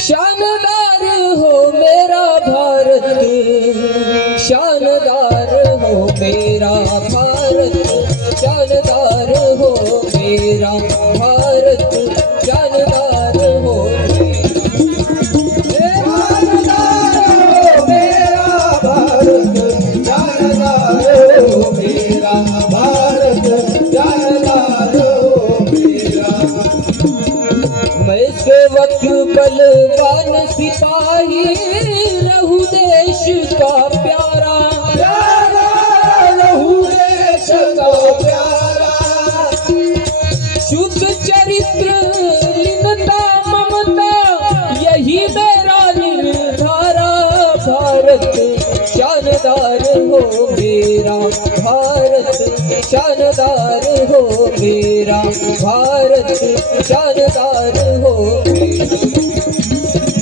शानदार हो मेरा भारत, शानदार हो मेरा भारत, शानदार हो मेरा भारत, शानदार हो मैं सेवक बलवान सिपाही रहूं देश का प्यारा, रहूं देश का प्यारा। शुद्ध चरित्र लीनता ममता यही मेरा निर्धारा। भारत शानदार हो मेरा भारत, शानदार हो मेरा भारत, शानदार हो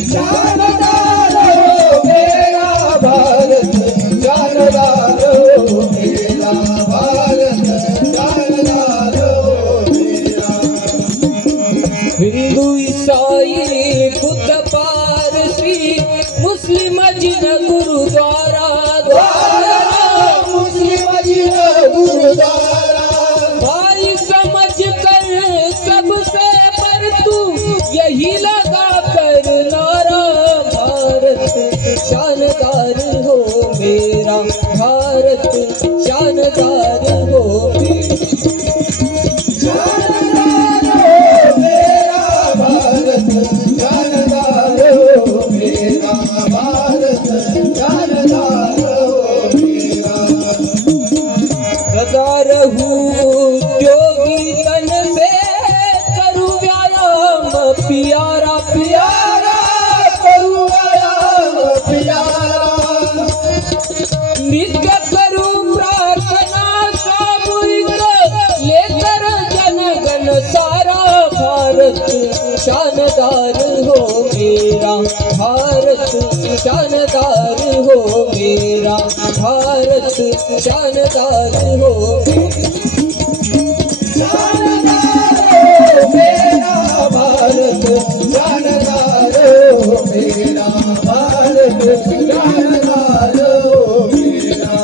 शानदार हो मेरा भारत, शानदार हो मेरा भारत, शानदार हो मेरा। हिंदू ईसाई बुद्ध पारसी मुस्लिम जिन गुरुद्वारा द्वारा, मुस्लिम जिन गुरुद्वारा। भाई समझ कर सबसे पर तू यही लगा कर नारा। भारत शानदार हो मेरा भारत, शानदार हो शानदार हो मेरा भारत, शानदार हो मेरा भारत, शानदार हो मेरा। सदा रहूं उद्योगी तन से करूं व्यायाम प्यारा प्यारा, करूं व्यायाम प्यारा। नित्य करूं प्रार्थना सामूहिक लेकर जन गण सारा। भारत शानदार हो मेरा भारत, शानदार हो मेरा भारत, शानदार हो शानदार हो मेरा भारत, शानदार हो मेरा भारत, शानदार हो मेरा।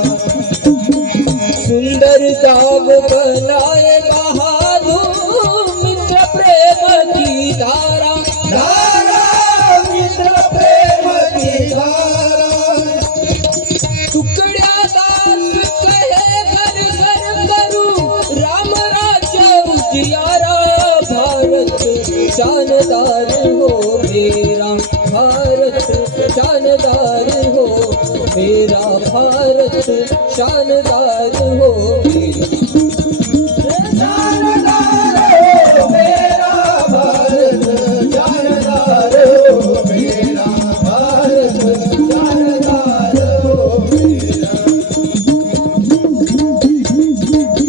सुंदर दाग बनाए बहादुर मित्र प्रेम की धारा। धारा मित्र प्रेम की धारा। टुकड़ा दास कहे घर घर करूं राम राज्य उजियारा। भारत शानदार हो मेरा भारत, शानदार हो मेरा भारत, शानदार हो